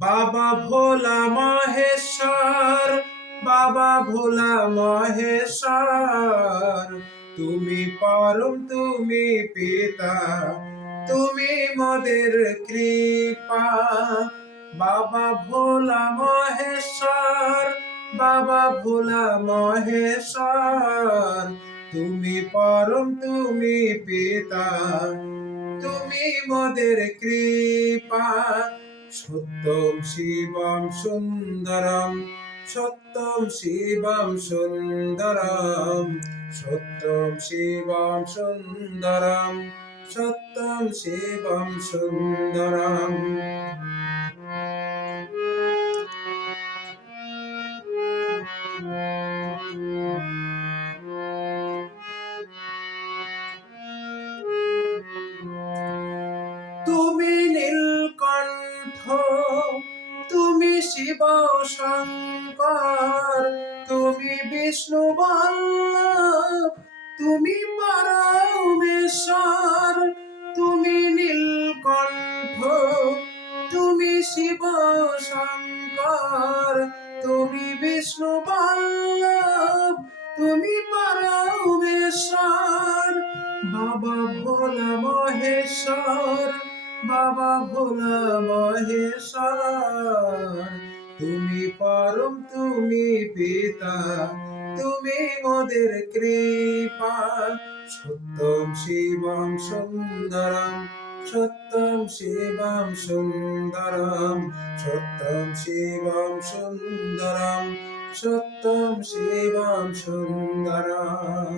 বাবা ভোলা মহেশ্বর, বাবা ভোলা মহেশ্বর, তুমি পরম তুমি পিতা, তুমি মোদের কৃপা। বাবা ভোলা মহেশ্বর, বাবা ভোলা মহেশ্বর, তুমি পরম তুমি পিতা, তুমি মোদের কৃপা। সত্যম শিবম সুন্দরম, সত্যম শিবম সুন্দরম, সত্যম শিবম সুন্দরম, সত্যম শিবম সুন্দরম। তুমি নীলকণ্ঠ, তুমি শিব শঙ্কর, তুমি বিষ্ণু বল্লভ, তুমি পরমেশ্বর। তুমি নীলকণ্ঠ, তুমি শিব শঙ্কর, তুমি বিষ্ণু বল্লভ, তুমি পরমেশ্বর। বাবা ভোলা মহেশ্বর, বাবা ভোলা মহেশ্বর, তুমি পরম তুমি পিতা, তুমি মোদের কৃপা। সত্যম শিবম সুন্দরম, সত্যম শিবম সুন্দরম, সত্যম শিবম সুন্দরম, সত্যম শিবম সুন্দরম।